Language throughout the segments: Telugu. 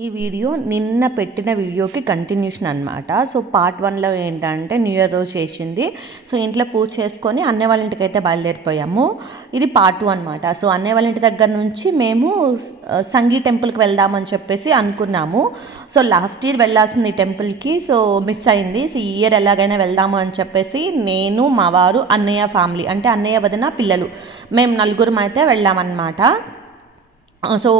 ఈ వీడియో నిన్న పెట్టిన వీడియోకి కంటిన్యూషన్ అనమాట. సో పార్ట్ 1లో ఏంటంటే న్యూ ఇయర్ రోజు చేసింది. సో ఇంట్లో పూజ చేసుకొని అన్నయ్య వాళ్ళ ఇంటికి అయితే బయలుదేరిపోయాము. ఇది పార్ట్ 2 అనమాట. సో అన్నయ్య వాళ్ళ ఇంటి దగ్గర నుంచి మేము సంగీ టెంపుల్కి వెళ్దామని చెప్పేసి అనుకున్నాము. సో లాస్ట్ ఇయర్ వెళ్ళాల్సింది ఈ టెంపుల్కి, సో మిస్ అయింది. సో ఈ ఇయర్ ఎలాగైనా వెళ్దాము అని చెప్పేసి నేను, మా వారు, అన్నయ్య ఫ్యామిలీ అంటే అన్నయ్య వదిన పిల్లలు మేము నలుగురం అయితే వెళ్ళామన్నమాట. సో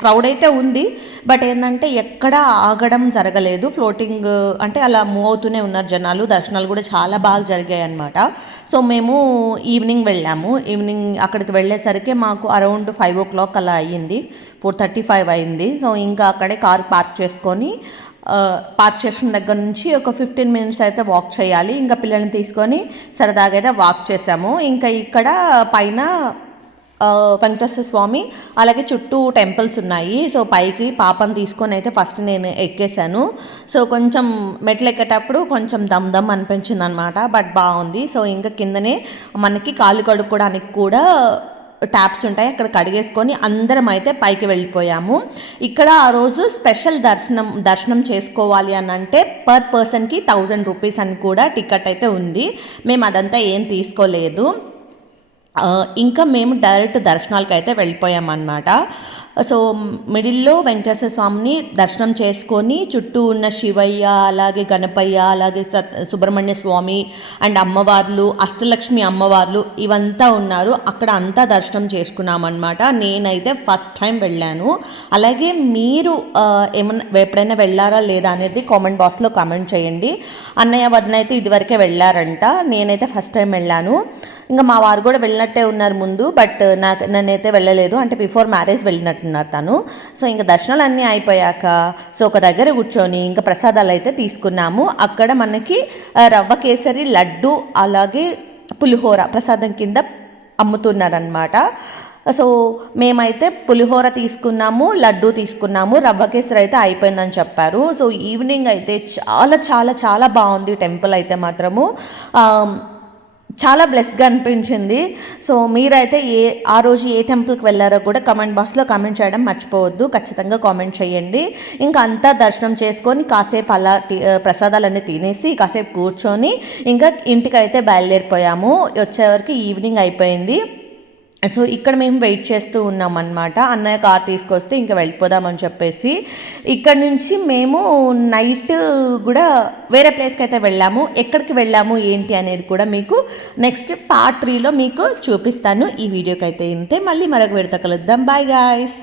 క్రౌడ్ అయితే ఉంది, బట్ ఏంటంటే ఎక్కడ ఆగడం జరగలేదు. ఫ్లోటింగ్ అంటే అలా మూవ్ అవుతూనే ఉన్నారు జనాలు. దర్శనాలు కూడా చాలా బాగా జరిగాయి అనమాట. సో మేము ఈవినింగ్ వెళ్ళాము. ఈవినింగ్ అక్కడికి వెళ్ళేసరికి మాకు అరౌండ్ 5 o'clock అలా అయ్యింది, 4:35 అయింది. సో ఇంకా అక్కడే కార్ పార్క్ చేసుకొని పార్క్ చేసిన దగ్గర నుంచి ఒక 15 minutes అయితే వాక్ చేయాలి. ఇంకా పిల్లల్ని తీసుకొని సరదాగా అయితే వాక్ చేసాము. ఇంకా ఇక్కడ పైన వెంకటేశ్వర స్వామి అలాగే చుట్టూ టెంపుల్స్ ఉన్నాయి. సో పైకి పాపను తీసుకొని అయితే ఫస్ట్ నేను ఎక్కేసాను. సో కొంచెం మెట్లు ఎక్కేటప్పుడు కొంచెం దమ్ దమ్ అనిపించింది అనమాట, బట్ బాగుంది. సో ఇంకా కిందనే మనకి కాళ్ళు కడుక్కోవడానికి కూడా ట్యాప్స్ ఉంటాయి, అక్కడ కడిగేసుకొని అందరం అయితే పైకి వెళ్ళిపోయాము. ఇక్కడ ఆ రోజు స్పెషల్ దర్శనం చేసుకోవాలి అని అంటే పర్ పర్సన్కి 1000 rupees అని కూడా టికెట్ అయితే ఉంది. మేము అదంతా ఏం తీసుకోలేదు. ఇంకా మేము డైరెక్ట్ దర్శనాలకు అయితే వెళ్ళిపోయామన్నమాట. సో మిడిల్లో వెంకటేశ్వర స్వామిని దర్శనం చేసుకొని చుట్టూ ఉన్న శివయ్య, అలాగే గణపయ్య, అలాగే సుబ్రహ్మణ్య స్వామి అండ్ అమ్మవార్లు, అష్టలక్ష్మి అమ్మవార్లు ఇవంతా ఉన్నారు. అక్కడ అంతా దర్శనం చేసుకున్నామన్నమాట. నేనైతే ఫస్ట్ టైం వెళ్ళాను. అలాగే మీరు ఎప్పుడైనా వెళ్ళారా లేదా అనేది కామెంట్ బాక్స్లో కామెంట్ చేయండి. అన్నయ్య వదిన అయితే ఇదివరకే వెళ్ళారంట, నేనైతే ఫస్ట్ టైం వెళ్ళాను. ఇంకా మా వారు కూడా వెళ్ళినట్టే ఉన్నారు ముందు, బట్ నన్నైతే వెళ్ళలేదు, అంటే బిఫోర్ మ్యారేజ్ వెళ్ళినట్టున్నారు తను. సో ఇంకా దర్శనాలు అన్నీ అయిపోయాక సో ఒక దగ్గర కూర్చొని ఇంకా ప్రసాదాలు అయితే తీసుకున్నాము. అక్కడ మనకి రవ్వ కేసరి లడ్డు అలాగే పులిహోర ప్రసాదం కింద అమ్ముతున్నారనమాట. సో మేమైతే పులిహోర తీసుకున్నాము, లడ్డు తీసుకున్నాము, రవ్వ కేసరి అయితే అయిపోయిందని చెప్పారు. సో ఈవినింగ్ అయితే చాలా చాలా చాలా బాగుంది టెంపుల్ అయితే మాత్రము. చాలా బ్లెస్గా అనిపించింది. సో మీరైతే ఆ రోజు ఏ టెంపుల్కి వెళ్ళారో కూడా కామెంట్ బాక్స్లో కామెంట్ చేయడం మర్చిపోవద్దు, ఖచ్చితంగా కామెంట్ చేయండి. ఇంకా అంతా దర్శనం చేసుకొని కాసేపు అలా ప్రసాదాలన్నీ తినేసి కాసేపు కూర్చొని ఇంకా ఇంటికి అయితే బయలుదేరిపోయాము. వచ్చేవరకు ఈవినింగ్ అయిపోయింది. సో ఇక్కడ మేము వెయిట్ చేస్తూ ఉన్నాం అనమాట. అన్నయ్య కార్ తీసుకొస్తే ఇంకా వెళ్ళిపోదామని చెప్పేసి ఇక్కడ నుంచి మేము నైట్ కూడా వేరే ప్లేస్కి అయితే వెళ్ళాము. ఎక్కడికి వెళ్ళాము ఏంటి అనేది కూడా మీకు నెక్స్ట్ పార్ట్ 3లో మీకు చూపిస్తాను. ఈ వీడియోకి అయితే ఇంతే, మళ్ళీ మరొక వీడియోతో కలుద్దాం. Bye guys.